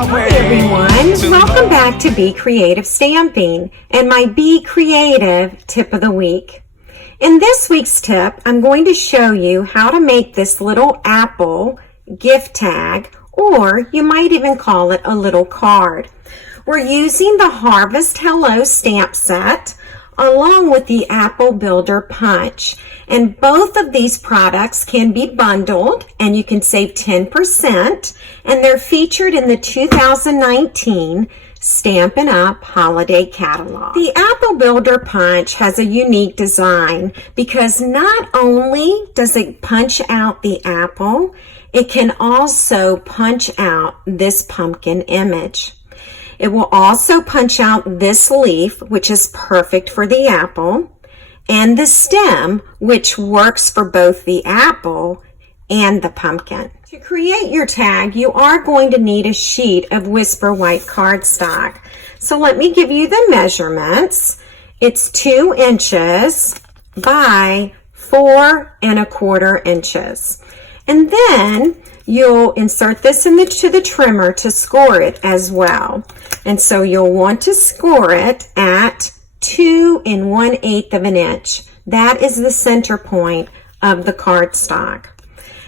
Hi everyone, welcome back to Be Creative Stamping and my Be Creative tip of the week. In this week's tip, I'm going to show you how to make this little apple gift tag, or you might even call it a little card. We're using the Harvest Hello stamp set along with the Apple Builder Punch. And both of these products can be bundled and you can save 10%, and they're featured in the 2019 Stampin' Up! Holiday Catalog. The Apple Builder Punch has a unique design because not only does it punch out the apple, it can also punch out this pumpkin image. It will also punch out this leaf, which is perfect for the apple, and the stem, which works for both the apple and the pumpkin. To create your tag, you are going to need a sheet of Whisper White cardstock. So let me give you the measurements. It's 2 inches by 4 1/4 inches. And then you'll insert this into the trimmer to score it as well. And so you'll want to score it at 2 1/8 inch. That is the center point of the cardstock.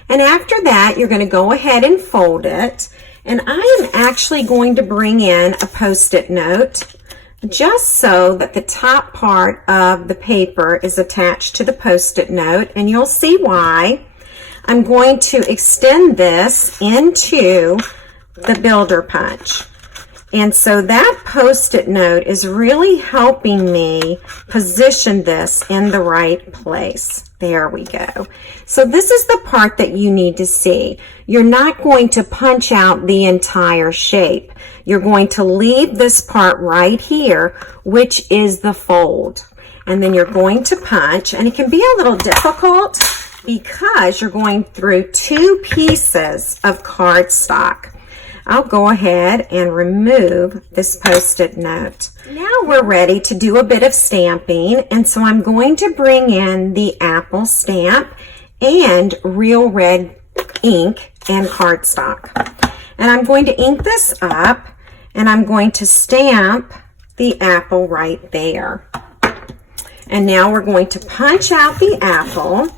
And after that, you're going to go ahead and fold it. And I am actually going to bring in a Post-it note just so that the top part of the paper is attached to the Post-it note, and you'll see why. I'm going to extend this into the Builder Punch. And so that Post-it note is really helping me position this in the right place. There we go. So this is the part that you need to see. You're not going to punch out the entire shape. You're going to leave this part right here, which is the fold. And then you're going to punch, and it can be a little difficult because you're going through 2 pieces of cardstock. I'll go ahead and remove this Post-it note. Now we're ready to do a bit of stamping, and so I'm going to bring in the apple stamp and Real Red ink and cardstock. And I'm going to ink this up, and I'm going to stamp the apple right there. And now we're going to punch out the apple.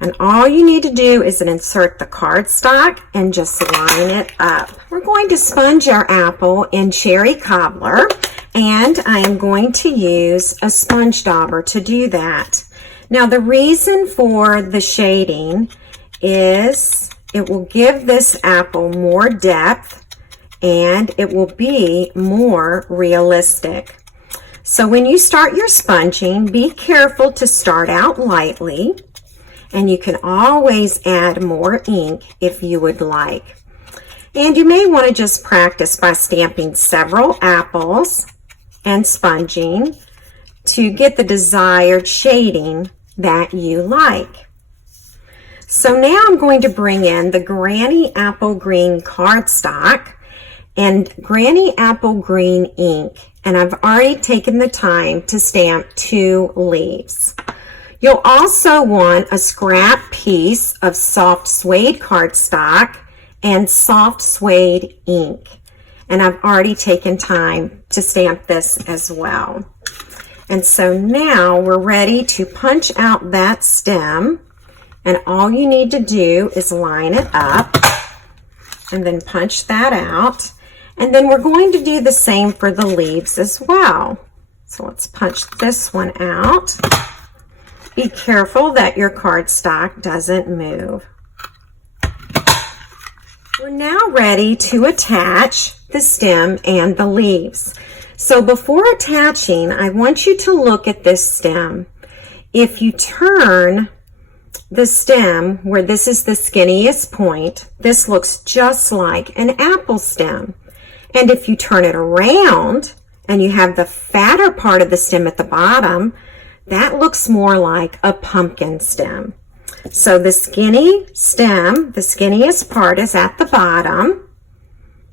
And all you need to do is insert the cardstock and just line it up. We're going to sponge our apple in cherry cobbler, and I am going to use a sponge dauber to do that. Now the reason for the shading is it will give this apple more depth and it will be more realistic. So when you start your sponging, be careful to start out lightly. And you can always add more ink if you would like. And you may want to just practice by stamping several apples and sponging to get the desired shading that you like. So now I'm going to bring in the Granny Apple Green cardstock and Granny Apple Green ink. And I've already taken the time to stamp 2 leaves. You'll also want a scrap piece of soft suede cardstock and soft suede ink. And I've already taken time to stamp this as well. And so now we're ready to punch out that stem. And all you need to do is line it up and then punch that out. And then we're going to do the same for the leaves as well. So let's punch this one out. Be careful that your cardstock doesn't move. We're now ready to attach the stem and the leaves. So before attaching, I want you to look at this stem. If you turn the stem where this is the skinniest point, this looks just like an apple stem. And if you turn it around and you have the fatter part of the stem at the bottom, that looks more like a pumpkin stem. So the skinny stem, the skinniest part is at the bottom.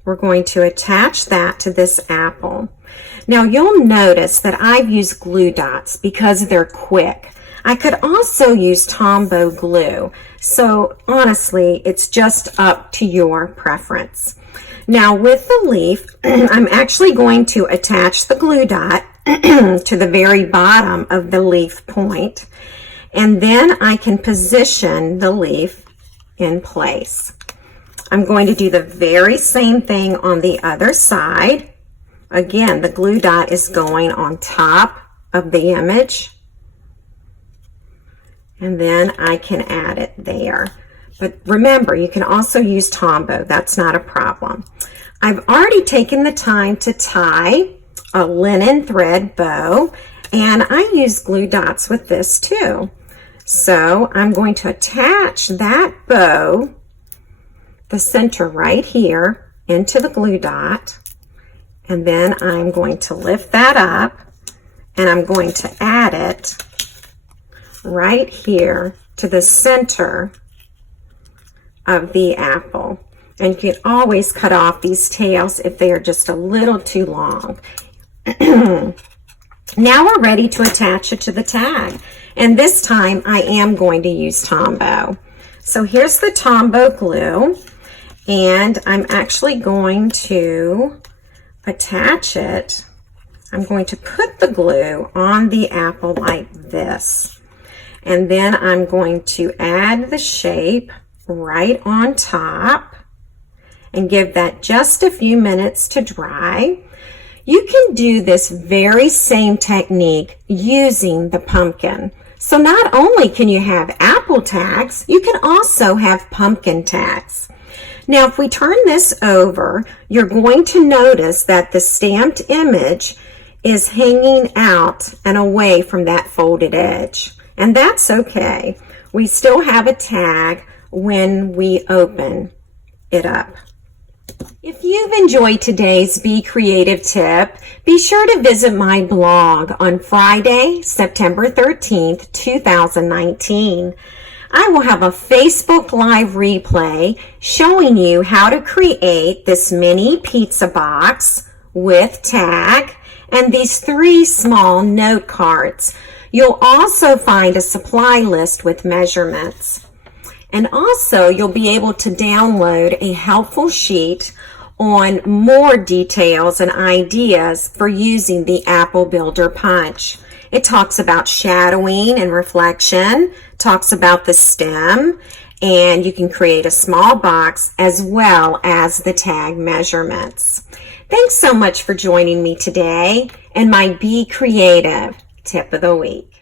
We're going to attach that to this apple. Now you'll notice that I've used glue dots because they're quick. I could also use Tombow glue. So honestly, it's just up to your preference. Now with the leaf, I'm actually going to attach the glue dot to the very bottom of the leaf point, and then I can position the leaf in place. I'm going to do the very same thing on the other side. Again, the glue dot is going on top of the image, and then I can add it there. But remember, you can also use Tombow. That's not a problem. I've already taken the time to tie a linen thread bow, and I use glue dots with this too. So I'm going to attach that bow, the center right here, into the glue dot, and then I'm going to lift that up, and I'm going to add it right here to the center of the apple. And you can always cut off these tails if they are just a little too long. Now we're ready to attach it to the tag. And this time I am going to use Tombow. So here's the Tombow glue, and I'm actually going to attach it. I'm going to put the glue on the apple like this. And then I'm going to add the shape right on top and give that just a few minutes to dry. You can do this very same technique using the pumpkin. So not only can you have apple tags, you can also have pumpkin tags. Now if we turn this over, you're going to notice that the stamped image is hanging out and away from that folded edge. And that's okay. We still have a tag when we open it up. If you've enjoyed today's Be Creative tip, be sure to visit my blog on Friday, September 13th, 2019. I will have a Facebook Live replay showing you how to create this mini pizza box with tag and these 3 small note cards. You'll also find a supply list with measurements. And also, you'll be able to download a helpful sheet on more details and ideas for using the Apple Builder Punch. It talks about shadowing and reflection, talks about the stem, and you can create a small box as well as the tag measurements. Thanks so much for joining me today and my Be Creative tip of the week.